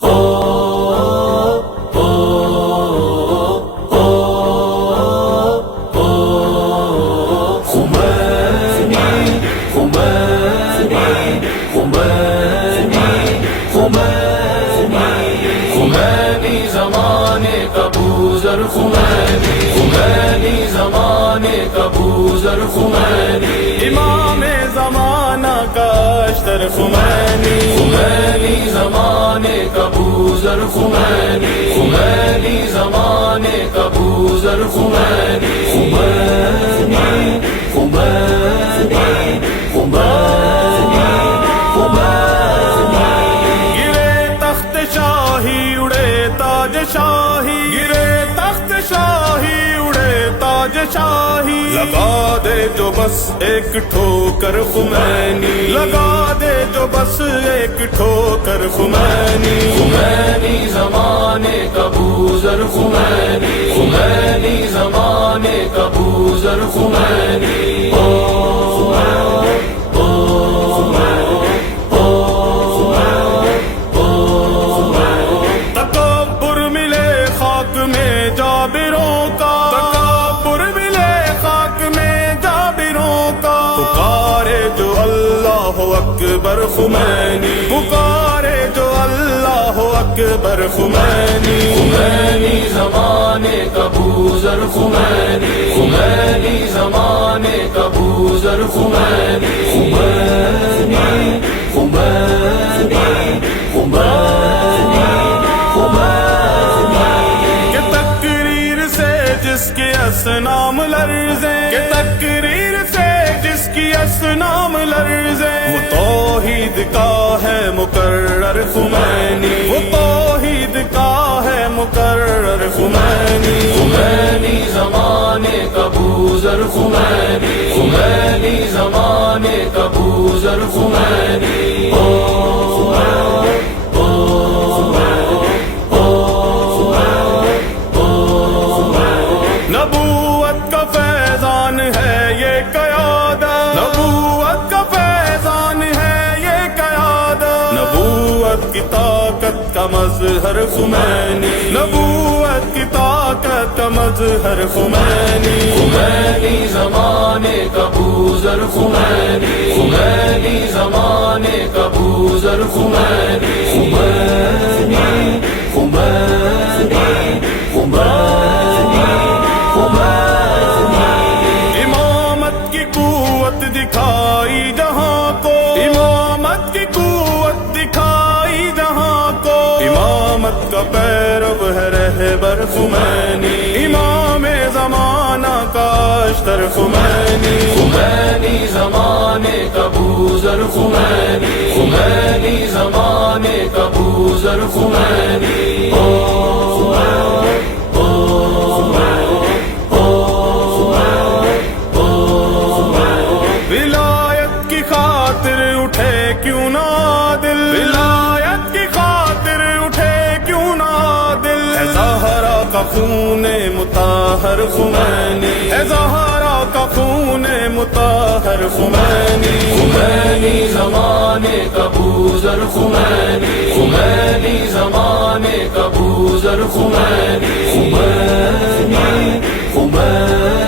Khomeini زمانے کا بوذر خمینی، خمینی زمانے کا بوذر خمینی، امام زمانہ کا اشتر خمینی، خمینی زمانے کا بوذر خمینی، خمینی زمانے کا بوذر Khomeini, Khomeini Khomeini Khomeini Khomeini, گرے تخت شاہی اڑے تاج شاہی، گرے تخت شاہی اڑے تاج شاہی، لگا دے جو بس ایک ٹھوکر خمینی، لگا دے جو بس ایک ٹھوکر خمینی، خمینی زمانے کا بوذر خمینی، خمینی زمانے کا بوذر خمینی، تکبر ملے خاک میں جابروں کا، تکبر ملے خاک میں جابروں کا، پکارے جو اللہ اکبر خمینی، پکارے جو اللہ اکبر خمینی، خمینی زمانے کا بوذر خمینی، خمینی زمانے کا بوذر Khomeini, Khomeini Khomeini Khomeini Khomeini, کہ تقریر سے جس کی اسنام لرزیں، کہ تقریر سے جس کی اسنام لرزیں، وہ توحید کا ہے مقرر خمینی، وہ توحید کا ہے مقرر خمینی، خمینی زمانے کا بوذر خمینی، خمینی زمانے کا بوذر خمینی، نبوت کا فیضان ہے یہ قیادت، نبوت کا فیضان ہے یہ قیادت، نبوت کی طاقت کا مظہر خمینی، نبوت کی طاقت کا مظہر خمینی، خمینی زمانے کا بوذر خمینی، خمینی زمانے کا بوذر Khomeini, Khomeini Khomeini Khomeini Khomeini, امامت کی قوت دکھائی جہاں کو، امامت کی قوت دکھائی جہاں کو، امامت کا پیرو ہے رہبر خمینی، امام زمانہ کا اشتر خمینی، خمینی زمانے کا بوذر خمینی، خمینی زمانے کا بوذر خمینی، ولایت کی خاطر اٹھے کیوں نہ دل، ولایت کی خاطر اٹھے کیوں نہ دل، ہے زہرا کا خون مطہر خمینی، ہے زہرا کا خون مطہر خمینی، خمینی زمانے کا بوذر خمینی، خمینی زمانے کا بوذر خمینی، خمینی خمینی